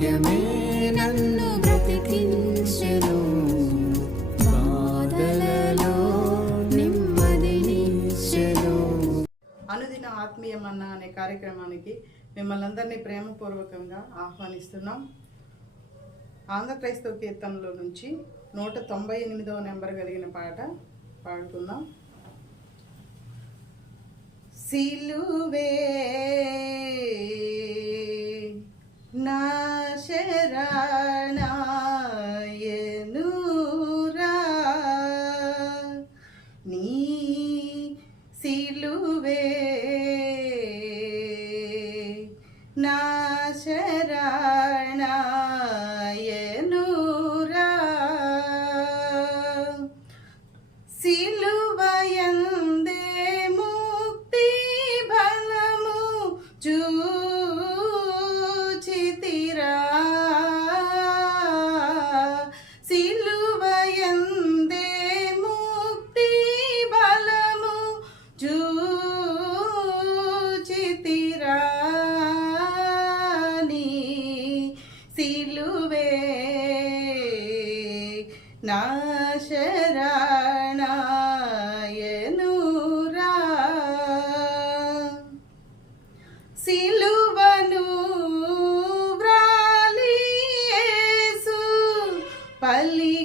వాక్యమే నన్ను బ్రతికించెను. బాధలలో నెమ్మదినిచ్చెను అనుదిన ఆత్మీయమన్న అనే కార్యక్రమానికి మిమ్మల్ని అందరినీ ప్రేమపూర్వకంగా ఆహ్వానిస్తున్నాం. ఆంధ్ర క్రైస్తవ కీర్తనలో నుంచి నూట తొంభై ఎనిమిదవ నెంబర్ కలిగిన పాట పాడుకుందాం. సిలువే Yeah. Ellie.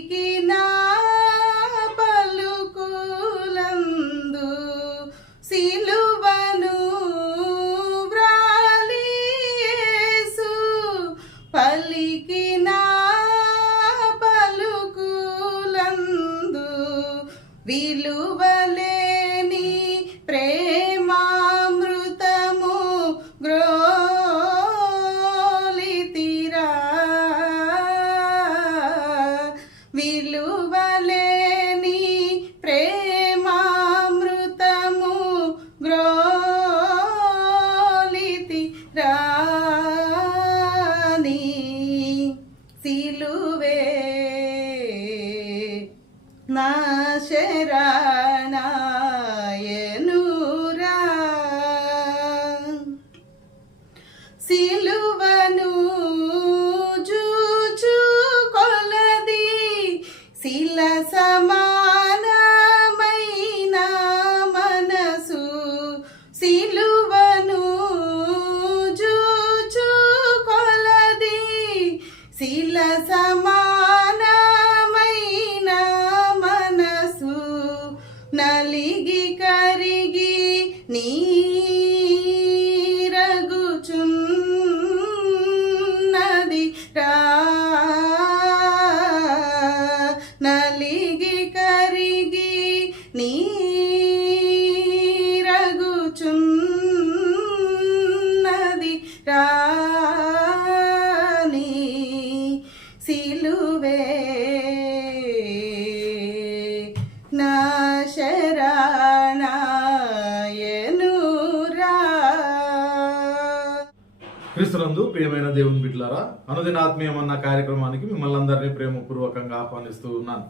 క్రీస్తునందు ప్రియమైన దేవుని బిడ్డలారా అనుదిన ఆత్మీయమన్న కార్యక్రమానికి మిమ్మల్ని అందరినీ ప్రేమపూర్వకంగా ఆహ్వానిస్తూ ఉన్నాను.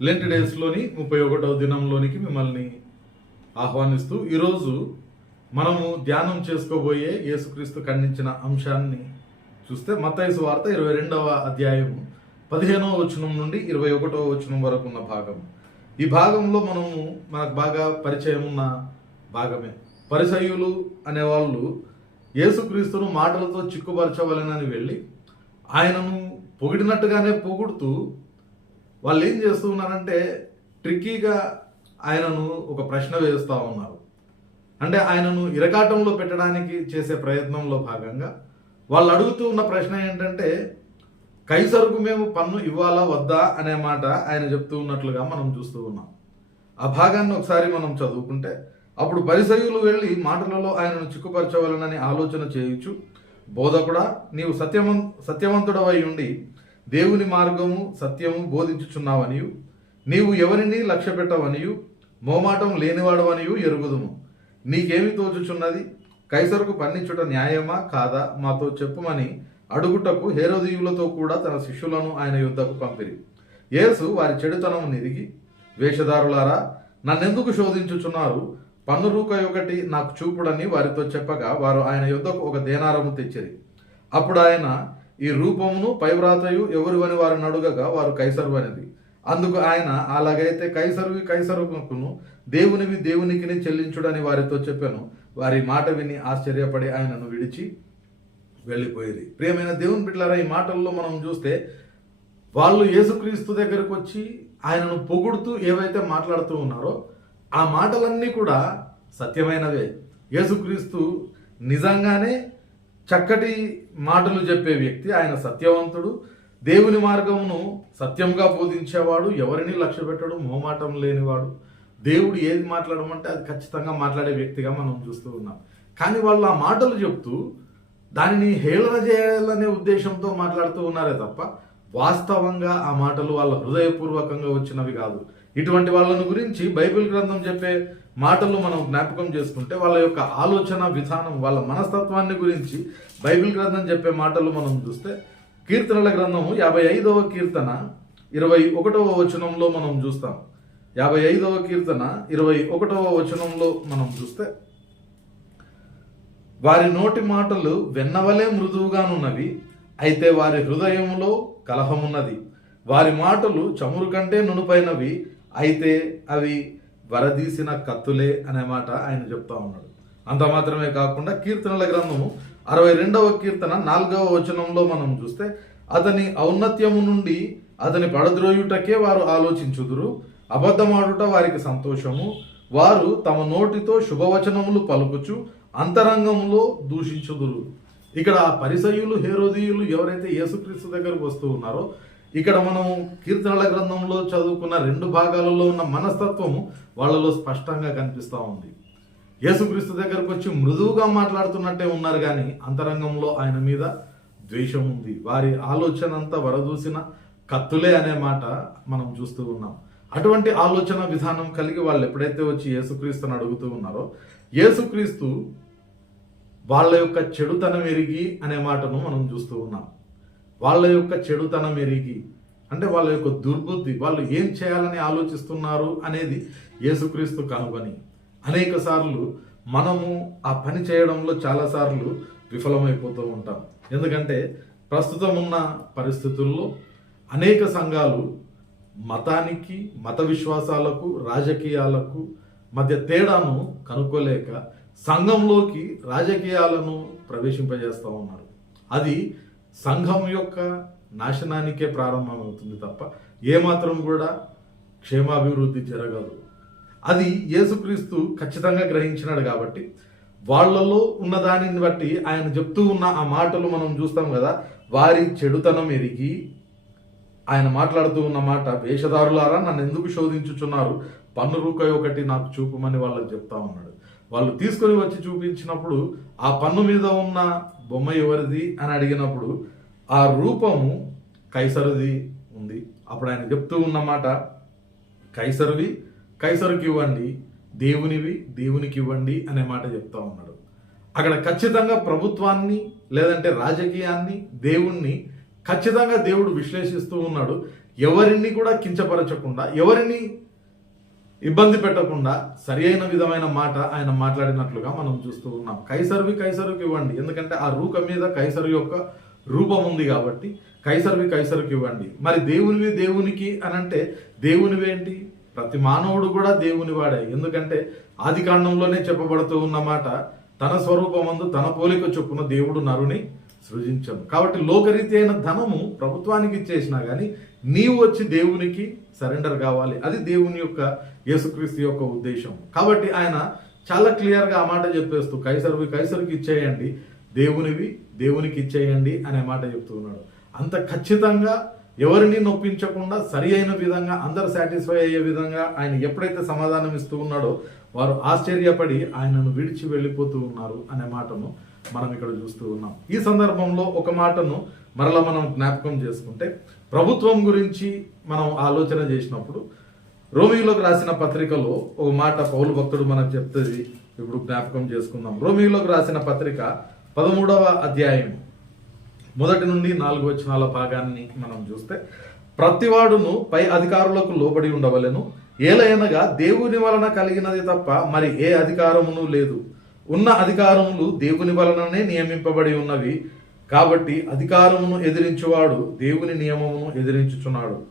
లెంట్ డేస్లోని ముప్పై ఒకటవ దినంలోనికి మిమ్మల్ని ఆహ్వానిస్తూ ఈరోజు మనము ధ్యానం చేసుకోబోయే యేసుక్రీస్తు ఖండించిన అంశాన్ని చూస్తే మత్తైసు వార్త ఇరవై రెండవ అధ్యాయము పదిహేనవ వచనం నుండి ఇరవై ఒకటవ వచనం వరకు ఉన్న భాగం. ఈ భాగంలో మనము మనకు బాగా పరిచయం ఉన్న భాగమే. పరిసయులు అనేవాళ్ళు యేసుక్రీస్తును మాటలతో చిక్కుపరచవలనని వెళ్ళి ఆయనను పొగిడినట్టుగానే పొగుడుతూ వాళ్ళు ఏం చేస్తూ ఉన్నారంటే ట్రిక్కీగా ఆయనను ఒక ప్రశ్న వేస్తూ ఉన్నారు. అంటే ఆయనను ఇరకాటంలో పెట్టడానికి చేసే ప్రయత్నంలో భాగంగా వాళ్ళు అడుగుతూ ఉన్న ప్రశ్న ఏంటంటే కైసరుకు మేము పన్ను ఇవ్వాలా వద్దా? అనే మాట ఆయన చెప్తూ ఉన్నట్లుగా మనం చూస్తూ ఉన్నాం. ఆ భాగాన్ని ఒకసారి మనం చదువుకుంటే అప్పుడు పరిసయులు వెళ్ళి మాటలలో ఆయనను చిక్కుపరచవలనని ఆలోచన చేయొచ్చు బోధకుడా నీవు సత్యవం సత్యవంతుడవై ఉండి దేవుని మార్గము సత్యము బోధించుచున్నావనియు నీవు ఎవరిని లక్ష్య పెట్టవనియు మోమాటం లేనివాడవనియు ఎరుగుదుము. నీకేమి తోచుచున్నది? కైసరుకు పన్నించుట న్యాయమా కాదా? మాతో చెప్పుమని అడుగుటకు హేరోదీయులతో కూడా తన శిష్యులను ఆయన యుద్ధకు పంపిరి. యేసు వారి చెడుతనం నిరిగి వేషధారులారా నన్నెందుకు శోధించుచున్నారు? పన్నురూక ఒకటి నాకు చూపుడని వారితో చెప్పగా వారు ఆయన యుద్ధకు ఒక దేనారము తెచ్చిరి. అప్పుడు ఆయన ఈ రూపమును పైవ్రాతయు ఎవరివని వారిని అడుగగా వారు కైసరు అనేది అందుకు ఆయన అలాగైతే కైసరువి కైసరుకును దేవునివి దేవునికి చెల్లించుడని వారితో చెప్పాను. వారి మాట విని ఆశ్చర్యపడి ఆయనను విడిచి వెళ్ళిపోయేది ప్రియమైన దేవుని బిడ్డలారా ఈ మాటల్లో మనం చూస్తే వాళ్ళు యేసుక్రీస్తు దగ్గరకు వచ్చి ఆయనను పొగుడుతూ ఏవైతే మాట్లాడుతూ ఉన్నారో ఆ మాటలన్నీ కూడా సత్యమైనవే. యేసుక్రీస్తు నిజంగానే చక్కటి మాటలు చెప్పే వ్యక్తి ఆయన సత్యవంతుడు. దేవుని మార్గమును సత్యంగా బోధించేవాడు ఎవరిని లక్ష్య పెట్టడు మోమాటం లేనివాడు. దేవుడు ఏది మాట్లాడమంటే అది ఖచ్చితంగా మాట్లాడే వ్యక్తిగా మనం చూస్తూ ఉన్నాం. కానీ వాళ్ళు ఆ మాటలు చెప్తూ దానిని హేళన చేయాలనే ఉద్దేశంతో మాట్లాడుతూ ఉన్నారే తప్ప వాస్తవంగా ఆ మాటలు వాళ్ళ హృదయపూర్వకంగా వచ్చినవి కాదు. ఇటువంటి వాళ్ళను గురించి బైబిల్ గ్రంథం చెప్పే మాటలు మనం జ్ఞాపకం చేసుకుంటే వాళ్ళ యొక్క ఆలోచన విధానం వాళ్ళ మనస్తత్వాన్ని గురించి బైబిల్ గ్రంథం చెప్పే మాటలు మనం చూస్తే కీర్తనల గ్రంథము యాభై ఐదవ కీర్తన ఇరవై ఒకటవ వచనంలో మనం చూస్తాం. యాభై ఐదవ కీర్తన ఇరవై ఒకటవ వచనంలో మనం చూస్తే వారి నోటి మాటలు వెన్నవలే మృదువుగానున్నవి అయితే వారి హృదయంలో కలహమున్నది. వారి మాటలు చమురు కంటే నునుపైనవి అయితే అవి వరదీసిన కత్తులే అనే మాట ఆయన చెప్తా ఉన్నాడు. అంత మాత్రమే కాకుండా కీర్తనల గ్రంథము అరవై రెండవ కీర్తన నాలుగవ వచనంలో మనం చూస్తే అతని ఔన్నత్యము నుండి అతని పడద్రోయుటకే వారు ఆలోచించుదురు. అబద్ధమాడుట వారికి సంతోషము. వారు తమ నోటితో శుభవచనములు పలుకుచు అంతరంగములో దూషించుదురు. ఇక్కడ పరిసయులు హేరోదీయులు ఎవరైతే యేసుక్రీస్తు దగ్గరకు వస్తూ ఉన్నారో ఇక్కడ మనం కీర్తనల గ్రంథంలో చదువుకున్న రెండు భాగాలలో ఉన్న మనస్తత్వము వాళ్ళలో స్పష్టంగా కనిపిస్తూ ఉంది. యేసుక్రీస్తు దగ్గరకు వచ్చి మృదువుగా మాట్లాడుతున్నట్టే ఉన్నారు కానీ అంతరంగంలో ఆయన మీద ద్వేషం ఉంది. వారి ఆలోచన అంతా వరదూసిన కత్తులే అనే మాట మనం చూస్తూ ఉన్నాం. అటువంటి ఆలోచన విధానం కలిగి వాళ్ళు ఎప్పుడైతే వచ్చి యేసుక్రీస్తుని అడుగుతూ ఉన్నారో యేసుక్రీస్తు వాళ్ళ యొక్క చెడుతనం ఎరిగి అనే మాటను మనం చూస్తూ ఉన్నాం. వాళ్ళ యొక్క చెడుతనం ఎరిగి అంటే వాళ్ళ యొక్క దుర్బుద్ధి వాళ్ళు ఏం చేయాలని ఆలోచిస్తున్నారు అనేది యేసుక్రీస్తు కనుగొని అనేక సార్లు మనము ఆ పని చేయడంలో చాలాసార్లు విఫలమైపోతూ ఉంటాం. ఎందుకంటే ప్రస్తుతం ఉన్న పరిస్థితుల్లో అనేక సంఘాలు మతానికి మత విశ్వాసాలకు రాజకీయాలకు మధ్య తేడాను కనుక్కోలేక సంఘంలోకి రాజకీయాలను ప్రవేశింపజేస్తూ ఉన్నారు. అది సంఘం యొక్క నాశనానికే ప్రారంభమవుతుంది తప్ప ఏమాత్రం కూడా క్షేమాభివృద్ధి జరగదు. అది యేసుక్రీస్తు ఖచ్చితంగా గ్రహించినాడు కాబట్టి వాళ్ళలో ఉన్న దానిని బట్టి ఆయన చెప్తూ ఉన్న ఆ మాటలు మనం చూస్తాం కదా వారి చెడుతనం ఎరిగి ఆయన మాట్లాడుతూ ఉన్న మాట వేషధారులారా నన్ను ఎందుకు శోధించుచున్నారు? పన్ను రూకాయ ఒకటి నాకు చూపమని వాళ్ళకి చెప్తా ఉన్నాడు. వాళ్ళు తీసుకొని వచ్చి చూపించినప్పుడు ఆ పన్ను మీద ఉన్న బొమ్మ ఎవరిది అని అడిగినప్పుడు ఆ రూపము కైసరుది ఉంది. అప్పుడు ఆయన చెప్తూ ఉన్నమాట కైసరువి కైసరుకి ఇవ్వండి దేవునివి దేవునికి ఇవ్వండి అనే మాట చెప్తా ఉన్నాడు. అక్కడ ఖచ్చితంగా ప్రభుత్వాన్ని లేదంటే రాజకీయాన్ని దేవుణ్ణి ఖచ్చితంగా దేవుడు విశ్లేషిస్తూ ఉన్నాడు. ఎవరిని కూడా కించపరచకుండా ఎవరిని ఇబ్బంది పెట్టకుండా సరి అయిన విధమైన మాట ఆయన మాట్లాడినట్లుగా మనం చూస్తూ ఉన్నాం. కైసర్వి కైసరుకి ఇవ్వండి. ఎందుకంటే ఆ రూక మీద కైసరు యొక్క రూపం ఉంది కాబట్టి కైసర్వి కైసరుకి ఇవ్వండి. మరి దేవునివి దేవునికి అని అంటే దేవునివేంటి ప్రతి మానవుడు కూడా దేవుని వాడే. ఎందుకంటే ఆది కాండంలోనే చెప్పబడుతూ ఉన్న మాట తన స్వరూపమందు తన పోలిక చొప్పున దేవుడు నరుని సృజించను. కాబట్టి లోకరీతి అయిన ధనము ప్రభుత్వానికి ఇచ్చేసినా కానీ నీవు వచ్చి దేవునికి సరెండర్ కావాలి. అది దేవుని యొక్క యేసుక్రీస్తు యొక్క ఉద్దేశం. కాబట్టి ఆయన చాలా క్లియర్గా ఆ మాట చెప్పేస్తూ కైసరువి కైసరుకి ఇచ్చేయండి. దేవునివి దేవునికి ఇచ్చేయండి అనే మాట చెప్తూ ఉన్నాడు. అంత ఖచ్చితంగా ఎవరిని నొప్పించకుండా సరి అయిన విధంగా అందరు సాటిస్ఫై అయ్యే విధంగా ఆయన ఎప్పుడైతే సమాధానం ఇస్తూ ఉన్నాడో వారు ఆశ్చర్యపడి ఆయనను విడిచి వెళ్ళిపోతూ ఉన్నారు అనే మాటను మనం ఇక్కడ చూస్తూ ఉన్నాం. ఈ సందర్భంలో ఒక మాటను మరలా మనం జ్ఞాపకం చేసుకుంటే ప్రభుత్వం గురించి మనం ఆలోచన చేసినప్పుడు రోమియోలోకి రాసిన పత్రికలో ఒక మాట పౌలు భక్తుడు మనకు చెప్తుంది ఇప్పుడు జ్ఞాపకం చేసుకుందాం. రోమియోలోకి రాసిన పత్రిక పదమూడవ అధ్యాయం మొదటి నుండి నాలుగు వచనాల భాగాన్ని మనం చూస్తే ప్రతివాడును పై అధికారులకు లోబడి ఉండవలెను. ఏలయనగా దేవుని వలన కలిగినది తప్ప మరి ఏ అధికారమును లేదు. ఉన్న అధికారములు దేవుని వలననే నియమింపబడి ఉన్నవి. కాబట్టి అధికారమును ఎదిరించువాడు దేవుని నియమమును ఎదిరించుచున్నాడు.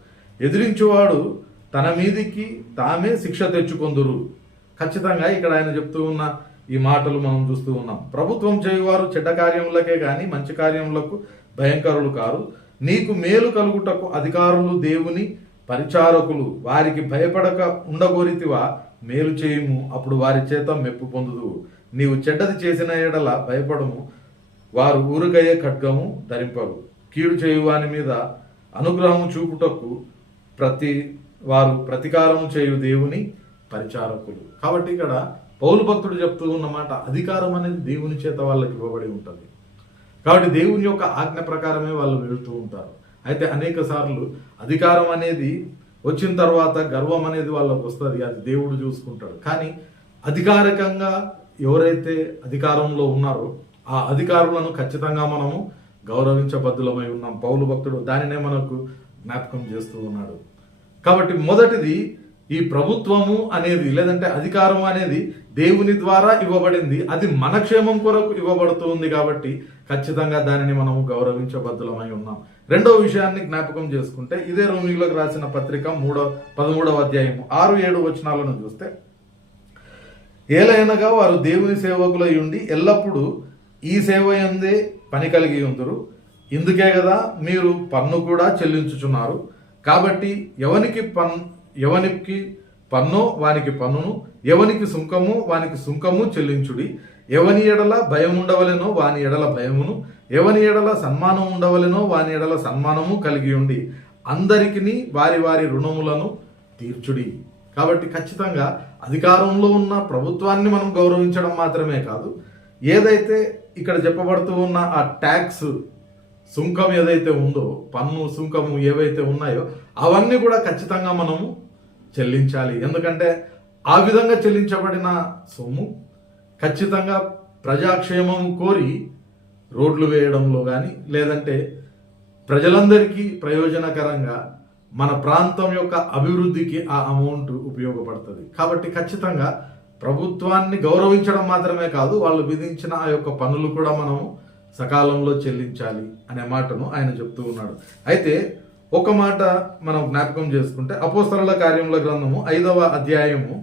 ఎదిరించువాడు తన మీదికి తామే శిక్ష తెచ్చుకొందురు. ఖచ్చితంగా ఇక్కడ ఆయన చెప్తూ ఉన్న ఈ మాటలు మనం చూస్తూ ఉన్నాం. ప్రభుత్వం చేయువారు చెడ్డ కార్యములకే కానీ మంచి కార్యములకు భయంకరులు కారు. నీకు మేలు కలుగుటకు అధికారులు దేవుని పరిచారకులు. వారికి భయపడక ఉండగోరితివా మేలు చేయుము అప్పుడు వారి చేత మెప్పు పొందుదు నీవు చెడ్డది చేసిన ఎడల భయపడము వారు ఊరుకయ్యే ఖడ్గము ధరింపరు. కీడు చేయువాని మీద అనుగ్రహము చూపుటకు ప్రతి వారు ప్రతికారం చేయు దేవుని పరిచారకులు. కాబట్టి ఇక్కడ పౌలు భక్తుడు చెప్తూ ఉన్నమాట అధికారం అనేది దేవుని చేత వాళ్ళకి ఇవ్వబడి ఉంటుంది. కాబట్టి దేవుని యొక్క ఆజ్ఞ ప్రకారమే వాళ్ళు వెళుతూ ఉంటారు. అయితే అనేక సార్లు అధికారం అనేది వచ్చిన తర్వాత గర్వం అనేది వాళ్ళకు వస్తుంది అది దేవుడు చూసుకుంటాడు. కానీ అధికారికంగా ఎవరైతే అధికారంలో ఉన్నారో ఆ అధికారులను ఖచ్చితంగా మనము గౌరవించబద్దులమై ఉన్నాం. పౌలు భక్తుడు దానినే మనకు జ్ఞాపకం చేస్తూ ఉన్నాడు. కాబట్టి మొదటిది ఈ ప్రభుత్వము అనేది లేదంటే అధికారం అనేది దేవుని ద్వారా ఇవ్వబడింది. అది మన క్షేమం కొరకు ఇవ్వబడుతుంది కాబట్టి ఖచ్చితంగా దానిని మనము గౌరవించబద్దులమై ఉన్నాం. రెండవ విషయాన్ని జ్ఞాపకం చేసుకుంటే ఇదే రోమిలకు రాసిన పత్రిక మూడో పదమూడవ అధ్యాయం ఆరు ఏడు వచనాలను చూస్తే ఏలైనగా వారు దేవుని సేవకులై ఉండి ఎల్లప్పుడూ ఈ సేవ ఎందే పని కలిగి ఉందరు. ఇందుకే కదా మీరు పన్ను కూడా చెల్లించుచున్నారు. కాబట్టి ఎవనికి పన్ ఎవనికి పన్ను వానికి పన్నును ఎవనికి సుంకము వానికి సుంకము చెల్లించుడి. ఎవని ఎడల భయం ఉండవలెనో వాని ఎడల భయమును ఎవని ఎడల సన్మానం ఉండవలెనో వాని ఎడల సన్మానము కలిగి ఉండి అందరికిని వారి వారి రుణములను తీర్చుడి. కాబట్టి ఖచ్చితంగా అధికారంలో ఉన్న ప్రభుత్వాన్ని మనం గౌరవించడం మాత్రమే కాదు ఏదైతే ఇక్కడ చెప్పబడుతూ ఉన్న ఆ ట్యాక్స్ సుంకం ఏదైతే ఉందో పన్ను సుంకము ఏవైతే ఉన్నాయో అవన్నీ కూడా ఖచ్చితంగా మనము చెల్లించాలి. ఎందుకంటే ఆ విధంగా చెల్లించబడిన సొమ్ము ఖచ్చితంగా ప్రజాక్షేమం కోరి రోడ్లు వేయడంలో కానీ లేదంటే ప్రజలందరికీ ప్రయోజనకరంగా మన ప్రాంతం యొక్క అభివృద్ధికి ఆ అమౌంట్ ఉపయోగపడుతుంది. కాబట్టి ఖచ్చితంగా ప్రభుత్వాన్ని గౌరవించడం మాత్రమే కాదు వాళ్ళు విధించిన ఆ యొక్క పనులు కూడా మనము సకాలంలో చెల్లించాలి అనే మాటను ఆయన చెప్తూ ఉన్నాడు. అయితే ఒక మాట మనం జ్ఞాపకం చేసుకుంటే అపోస్తల కార్యముల గ్రంథము ఐదవ అధ్యాయము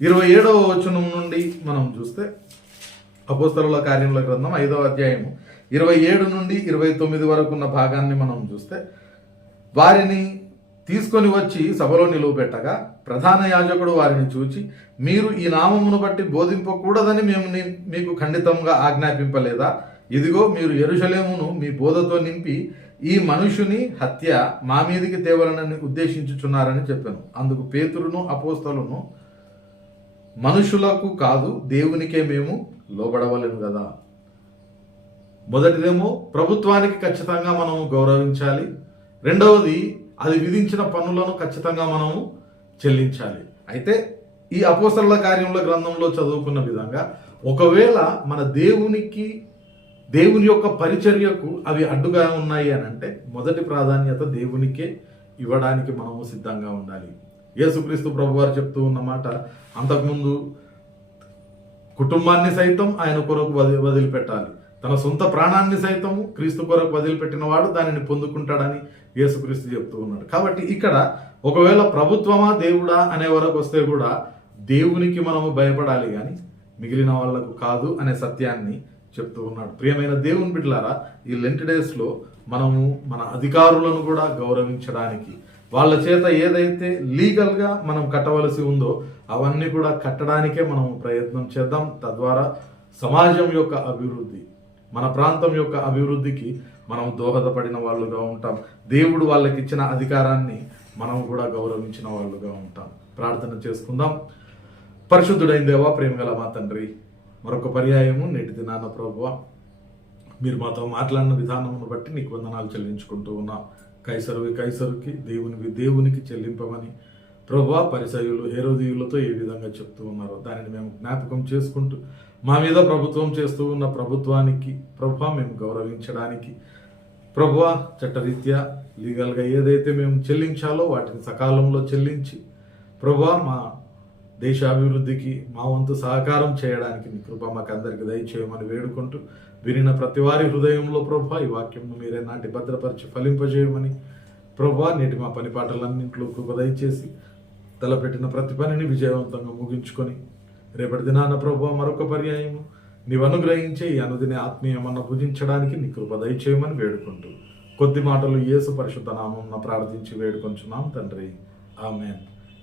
ఇరవై ఏడవ వచనం నుండి మనం చూస్తే అపోస్తల కార్యముల గ్రంథం ఐదవ అధ్యాయము ఇరవై ఏడు నుండి ఇరవై తొమ్మిది వరకు ఉన్న భాగాన్ని మనం చూస్తే వారిని తీసుకొని వచ్చి సభలో నిలువబెట్టగా ప్రధాన యాజకుడు వారిని చూచి మీరు ఈ నామమును బట్టి బోధింపకూడదని మేము మీకు ఖండితంగా ఆజ్ఞాపింపలేదా? ఇదిగో మీరు ఎరుషలేమును మీ బోధతో నింపి ఈ మనుషుని హత్య మా మీదికి తేవాలని ఉద్దేశించుచున్నారని చెప్పాను. అందుకు పేతురును అపోస్తలను మనుషులకు కాదు దేవునికే మేము లోబడవలేము కదా మొదటిదేమో ప్రభుత్వానికి ఖచ్చితంగా మనము గౌరవించాలి. రెండవది అది విధించిన పన్నులను ఖచ్చితంగా మనము చెల్లించాలి. అయితే ఈ అపోస్తల కార్యముల గ్రంథంలో చదువుకున్న విధంగా ఒకవేళ మన దేవునికి దేవుని యొక్క పరిచర్యకు అవి అడ్డుగా ఉన్నాయి అని అంటే మొదటి ప్రాధాన్యత దేవునికే ఇవ్వడానికి మనము సిద్ధంగా ఉండాలి. యేసుక్రీస్తు ప్రభు వారు చెప్తూ ఉన్నమాట అంతకుముందు కుటుంబాన్ని సైతం ఆయన కొరకు వది వదిలిపెట్టాలి. తన సొంత ప్రాణాన్ని సైతము క్రీస్తు కొరకు వదిలిపెట్టిన వాడు దానిని పొందుకుంటాడని యేసుక్రీస్తు చెప్తూ ఉన్నాడు. కాబట్టి ఇక్కడ ఒకవేళ ప్రభుత్వమా దేవుడా అనే వరకు వస్తే కూడా దేవునికి మనము భయపడాలి కానీ మిగిలిన వాళ్ళకు కాదు అనే సత్యాన్ని చెప్తూ ఉన్నాడు. ప్రియమైన దేవుని బిడ్డలారా ఈ లెంట్ డేస్లో మనము మన అధికారులను కూడా గౌరవించడానికి వాళ్ళ చేత ఏదైతే లీగల్గా మనం కట్టవలసి ఉందో అవన్నీ కూడా కట్టడానికే మనం ప్రయత్నం చేద్దాం. తద్వారా సమాజం యొక్క అభివృద్ధి మన ప్రాంతం యొక్క అభివృద్ధికి మనం దోహదపడిన వాళ్ళుగా ఉంటాం. దేవుడు వాళ్ళకి ఇచ్చిన అధికారాన్ని మనం కూడా గౌరవించిన వాళ్ళుగా ఉంటాం. ప్రార్థన చేసుకుందాం. పరిశుద్ధుడైన దేవా ప్రేమగల మా తండ్రి మరొక పర్యాయము నేటి దినాన ప్రభువ మీరు మాతో మాట్లాడిన విధానమును బట్టి నీకు వందనాలు చెల్లించుకుంటూ ఉన్నాం. కైసరువి కైసరుకి దేవునికి దేవునికి చెల్లింపమని ప్రభా పరిసయులు హేరోదీయులతో ఏ విధంగా చెప్తూ ఉన్నారో దానిని మేము జ్ఞాపకం చేసుకుంటూ మా మీద ప్రభుత్వం చేస్తూ ఉన్న ప్రభుత్వానికి ప్రభా మేము గౌరవించడానికి ప్రభువా చట్టరీత్యా లీగల్గా ఏదైతే మేము చెల్లించాలో వాటిని సకాలంలో చెల్లించి ప్రభువా మా దేశాభివృద్ధికి మా వంతు సహకారం చేయడానికి మీ కృప మాకు అందరికి దయచేయమని వేడుకుంటూ వినిన ప్రతి వారి హృదయంలో ప్రభా ఈ వాక్యంను మీరే నాటి భద్రపరిచి ఫలింపజేయమని ప్రభా నేటి మా పని పాటలన్నింటిలో కృప దయచేసి తలపెట్టిన ప్రతి పనిని విజయవంతంగా ముగించుకొని రేపటి దినాన ప్రభా మరొక పర్యాయము నీవు అనుగ్రహించే ఈ అనుదిన ఆత్మీయమన్న భుజించడానికి నీ కృప దయచేయమని వేడుకుంటూ కొద్ది మాటలు యేసు పరిశుద్ధ నామం ప్రార్థించి వేడుకొంచున్నాం తండ్రి. ఆమెన్.